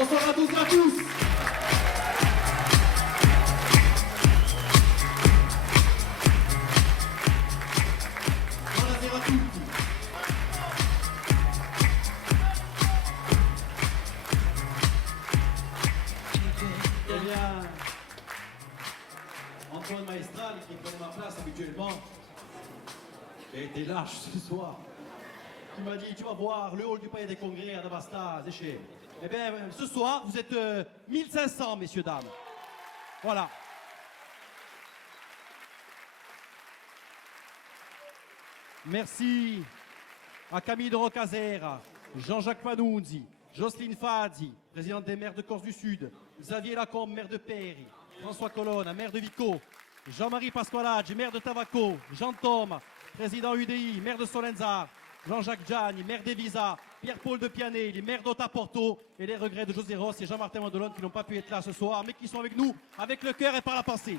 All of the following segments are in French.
Bonsoir à toutes et à tous. Buonasera a tutti. Eh bien, Antoine Maestral, qui prenait ma place habituellement, qui a été lâche ce soir, qui m'a dit, tu vas voir, le hall du Palais des Congrès à Navasta, c'est chez. Eh bien, ce soir, vous êtes 1500, messieurs, dames. Voilà. Merci à Camille de Rocazera, Jean-Jacques Panunzi, Jocelyne Fazzi, présidente des maires de Corse du Sud, Xavier Lacombe, maire de Peri, François Colonna, maire de Vico, Jean-Marie Pasqualaggi, maire de Tavaco, Jean Thome, président UDI, maire de Solenzar, Jean-Jacques Gianni, maire d'Evisa, Pierre-Paul de Pianelli, maire d'Otaporto, et les regrets de José Ross et Jean-Martin Mandelone qui n'ont pas pu être là ce soir, mais qui sont avec nous, avec le cœur et par la pensée.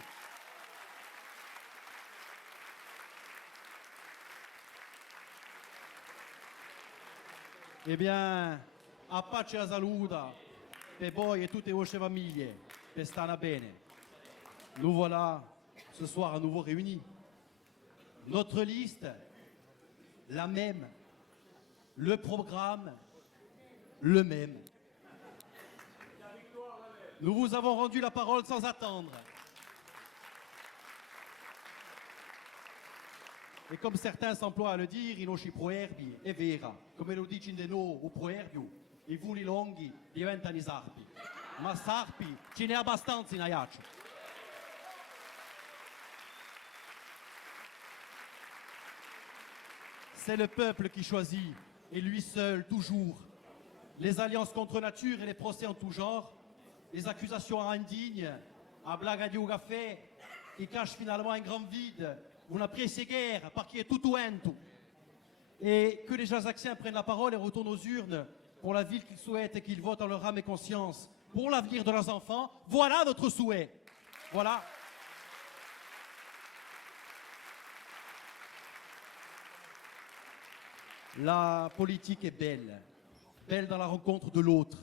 Eh bien, a pace e a saluta per voi e tutte le vostre famiglie, per stare bene. Nous voilà ce soir à nouveau réunis. Notre liste, la même. Le programme, le même. Nous vous avons rendu la parole sans attendre. E come certains s'emploient à le dire, i nostri proverbi è vera. Come lo dice de noi o proverbio, i vuli lunghi diventano i sarpi. Ma sarpi ce n'è abbastanza in Ajaccio. C'est le peuple qui choisit, et lui seul, toujours. Les alliances contre nature et les procès en tout genre, les accusations indignes, à blague à Dio Café, qui cachent finalement un grand vide, una presse guerre, par qui est tout ouento. Et que les Ajaxiens prennent la parole et retournent aux urnes pour la ville qu'ils souhaitent et qu'ils votent en leur âme et conscience, pour l'avenir de leurs enfants, voilà notre souhait. Voilà. La politique est belle, belle dans la rencontre de l'autre,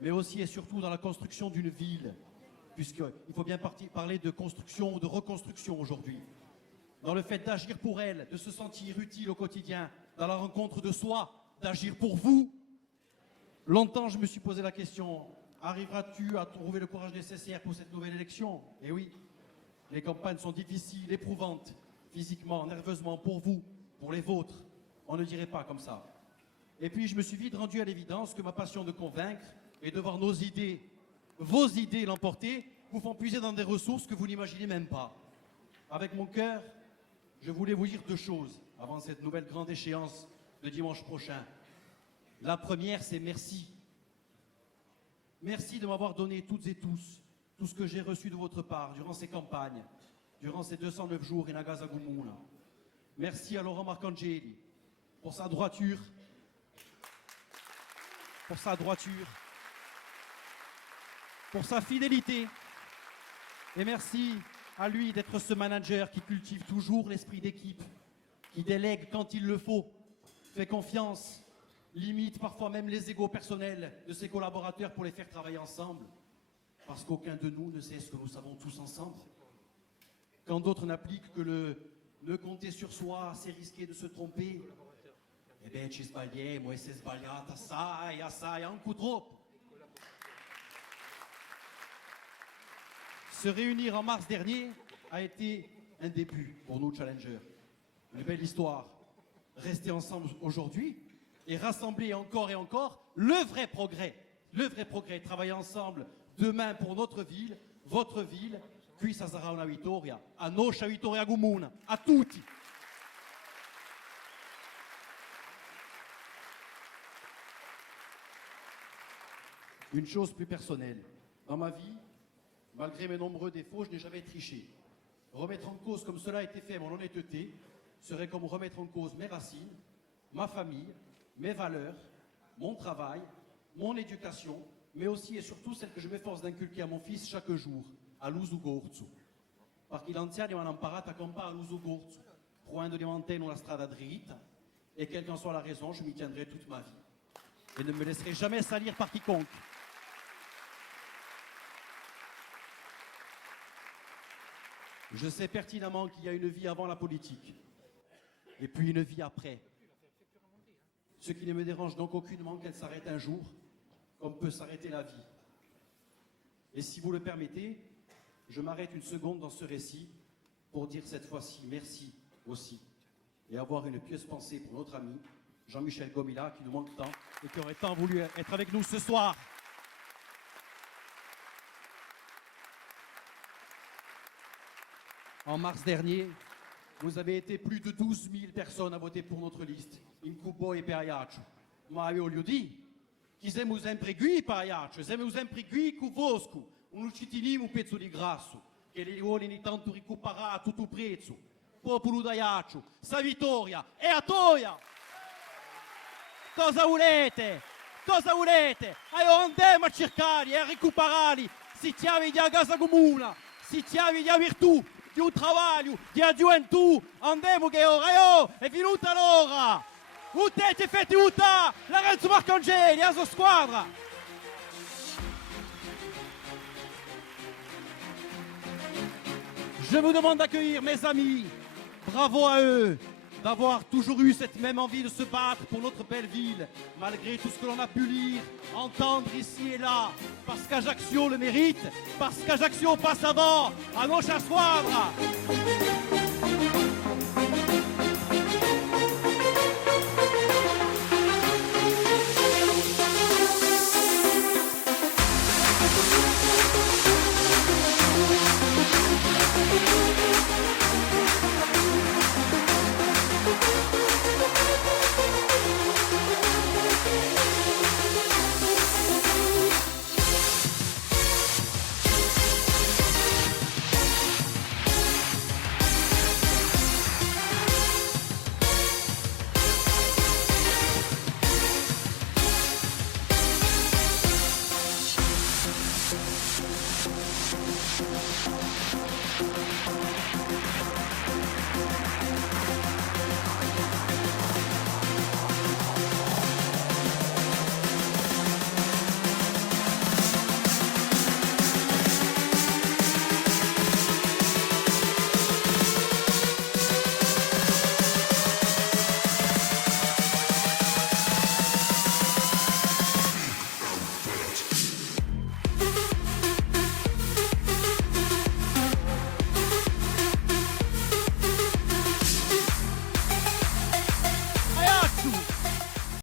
mais aussi et surtout dans la construction d'une ville, puisqu'il faut bien parler de construction ou de reconstruction aujourd'hui. Dans le fait d'agir pour elle, de se sentir utile au quotidien, dans la rencontre de soi, d'agir pour vous. Longtemps, je me suis posé la question, arriveras-tu à trouver le courage nécessaire pour cette nouvelle élection? Eh oui, les campagnes sont difficiles, éprouvantes, physiquement, nerveusement, pour vous, pour les vôtres. On ne dirait pas comme ça. Et puis, je me suis vite rendu à l'évidence que ma passion de convaincre et de voir nos idées, vos idées l'emporter, vous font puiser dans des ressources que vous n'imaginez même pas. Avec mon cœur, je voulais vous dire deux choses avant cette nouvelle grande échéance de dimanche prochain. La première, c'est merci. Merci de m'avoir donné toutes et tous tout ce que j'ai reçu de votre part durant ces campagnes, durant ces 209 jours in Agasa Gumuna. Merci à Laurent Marcangeli pour sa droiture, pour sa fidélité. Et merci à lui d'être ce manager qui cultive toujours l'esprit d'équipe, qui délègue quand il le faut, fait confiance, limite parfois même les égos personnels de ses collaborateurs pour les faire travailler ensemble, parce qu'aucun de nous ne sait ce que nous savons tous ensemble. Quand d'autres n'appliquent que le « ne compter sur soi, c'est risquer de se tromper », eh bien, ci sbagliamo e si è sbagliata assai, un coup trop. Se réunir en mars dernier a été un début pour nous, challengers. Une belle histoire. Rester ensemble aujourd'hui et rassembler encore et encore le vrai progrès, travailler ensemble demain pour notre ville, votre ville, qui sarà una vittoria, a nostra vittoria comune, a tutti. Une chose plus personnelle. Dans ma vie, malgré mes nombreux défauts, je n'ai jamais triché. Remettre en cause comme cela a été fait mon honnêteté serait comme remettre en cause mes racines, ma famille, mes valeurs, mon travail, mon éducation, mais aussi et surtout celle que je m'efforce d'inculquer à mon fils chaque jour, a l'uso gorzo. Perché gli anziani hanno imparato a campare all'uso gorzo, provando di mantenere una strada dritta, et quelle qu'en soit la raison, je m'y tiendrai toute ma vie. Et ne me laisserai jamais salir par quiconque. Je sais pertinemment qu'il y a une vie avant la politique et puis une vie après. Ce qui ne me dérange donc aucunement qu'elle s'arrête un jour, comme peut s'arrêter la vie. Et si vous le permettez, je m'arrête une seconde dans ce récit pour dire cette fois-ci merci aussi et avoir une pieuse pensée pour notre ami Jean-Michel Gomila qui nous manque tant et qui aurait tant voulu être avec nous ce soir. En mars dernier, vous avez été plus de 12 000 personnes à voter pour notre liste. Incubo e Pariaccio. Ma voglio dire che siamo sempre qui, Pariaccio, siamo sempre qui con Vosco. Non ci teniamo un pezzo di grasso, che li vuole ogni tanto recuperare a tutto prezzo. Popolo d'Aiaccio, sa vittoria e a Toia! Cosa volete? Cosa volete? Allora andiamo a cercare e a recuperare si chiavi di casa comune, si chiavi di virtù, di un travaglio, di gioventù. Andiamo che ora è venuta l'ora. Utete fate uta, la Renzo Marcangeli, la sua squadra. Je vous demande d'accueillir mes amis. Bravo à eux d'avoir toujours eu cette même envie de se battre pour notre belle ville, malgré tout ce que l'on a pu lire, entendre ici et là, parce qu'Ajaccio le mérite, parce qu'Ajaccio passe avant, à notre squadra.